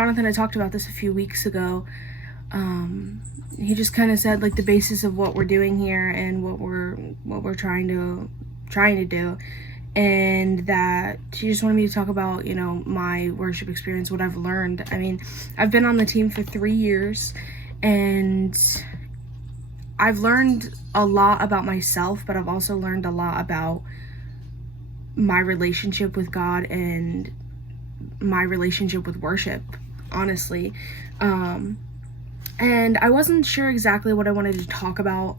Jonathan had talked about this a few weeks ago. He just kind of said like the basis of what we're doing here and what we're trying to do, and that he just wanted me to talk about, you know, my worship experience, what I've learned. I mean, I've been on the team for 3 years, and I've learned a lot about myself, but I've also learned a lot about my relationship with God and my relationship with worship, honestly. And I wasn't sure exactly what I wanted to talk about,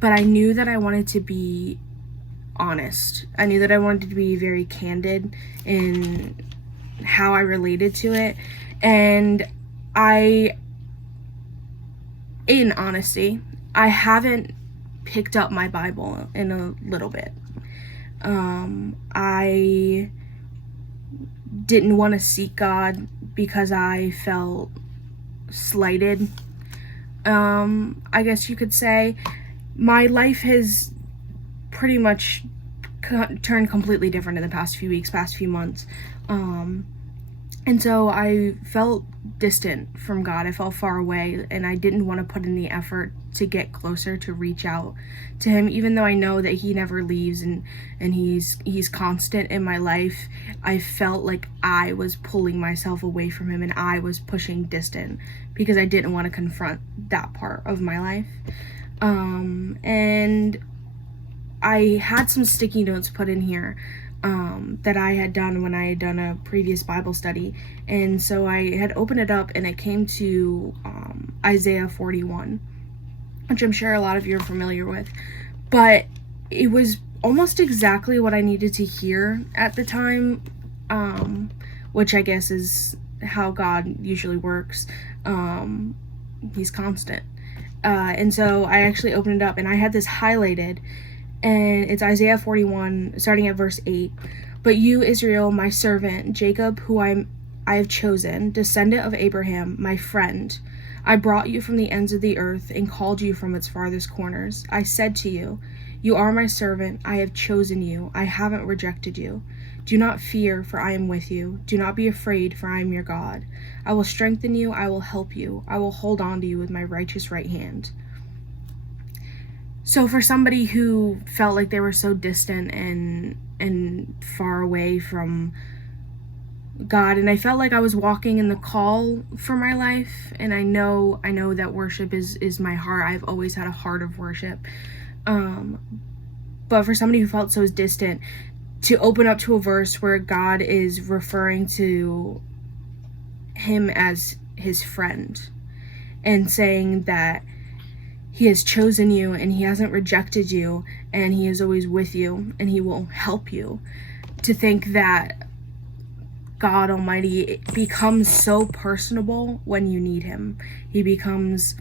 but I knew that I wanted to be honest. I knew that I wanted to be very candid in how I related to it. And in honesty, I haven't picked up my Bible in a little bit. I didn't want to seek God because I felt slighted. I guess you could say my life has pretty much turned completely different in the past few weeks, past few months. And so I felt distant from God. I felt far away, and I didn't want to put in the effort to get closer, to reach out to him, even though I know that he never leaves and he's constant in my life. I felt like I was pulling myself away from him, and I was pushing distant because I didn't want to confront that part of my life. And I had some sticky notes put in here that I had done when I had done a previous Bible study. And so I had opened it up, and it came to Isaiah 41, which I'm sure a lot of you are familiar with. But it was almost exactly what I needed to hear at the time, which I guess is how God usually works. He's constant. And so I actually opened it up, and I had this highlighted, and it's Isaiah 41, starting at verse 8. But you, Israel, my servant, Jacob, who I have chosen, descendant of Abraham, my friend, I brought you from the ends of the earth and called you from its farthest corners. I said to you, you are my servant, I have chosen you, I haven't rejected you. Do not fear, for I am with you. Do not be afraid, for I am your God. I will strengthen you, I will help you, I will hold on to you with my righteous right hand. So for somebody who felt like they were so distant and far away from God, and I felt like I was walking in the call for my life, and I know that worship is my heart. I've always had a heart of worship. But for somebody who felt so distant, to open up to a verse where God is referring to him as his friend and saying that he has chosen you and he hasn't rejected you and he is always with you and he will help you, to think that God Almighty becomes so personable when you need him. He becomes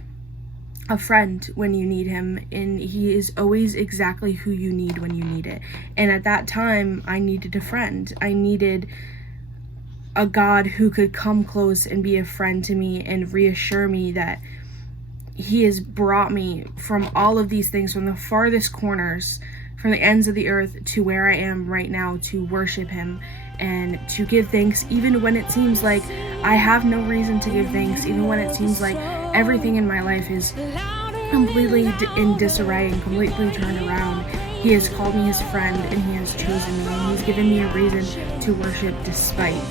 a friend when you need him, and he is always exactly who you need when you need it. And at that time, I needed a friend. I needed a God who could come close and be a friend to me and reassure me that he has brought me from all of these things, from the farthest corners, from the ends of the earth, to where I am right now, to worship him and to give thanks, even when it seems like I have no reason to give thanks, even when it seems like everything in my life is completely in disarray and completely turned around. He has called me his friend, and he has chosen me, and he's given me a reason to worship despite